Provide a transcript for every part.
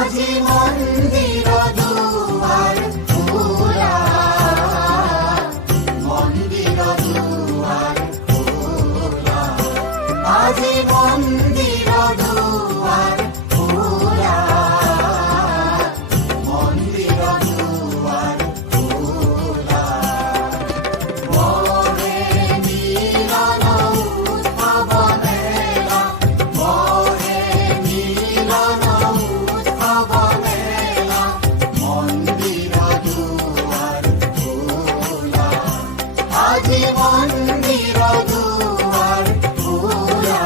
আজি মন্দির দুয়ার খোলা, মন্দির দুয়ার খোলা, আজি মন্দির দুয়ার খোলা, মন্দির দুয়ার খোলা। মোরে মিলন উৎসব মেলা, মোরে মিলন উৎসব মেলা, মন্দির দুয়ার খোলা, আজি মন্দির দুয়ার খোলা,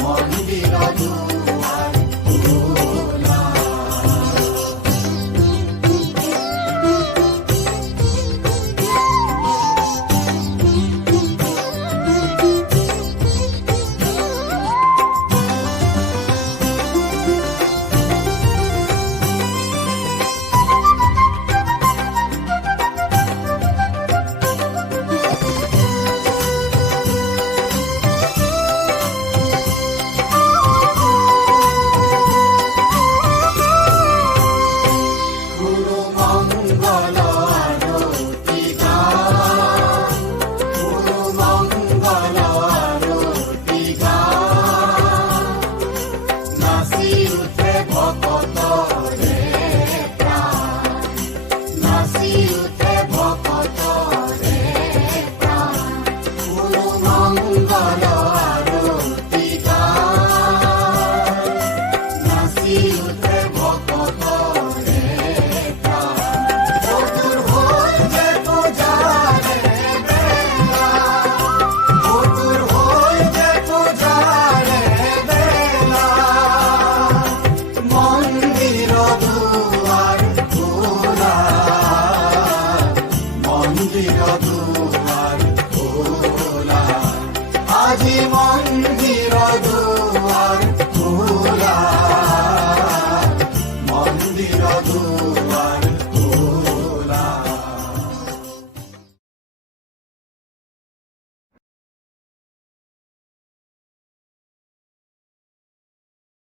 মন্দির দুয়ার খোলা। গুরু মঙ্গল আরতি গান, গুরু মঙ্গল আরতি গান, নাচি উঠে ভকতরে প্রাণ, নাচি উঠে ভকতরে প্রাণ। গুরু মঙ্গল আরতি গান, নাচি উঠে ভকতরে প্রাণ। চতুর হইছে পূজারে বেলা, চতুর হইছে পূজারে বেলা, মন্দির দুয়ার খোলা, মন্দির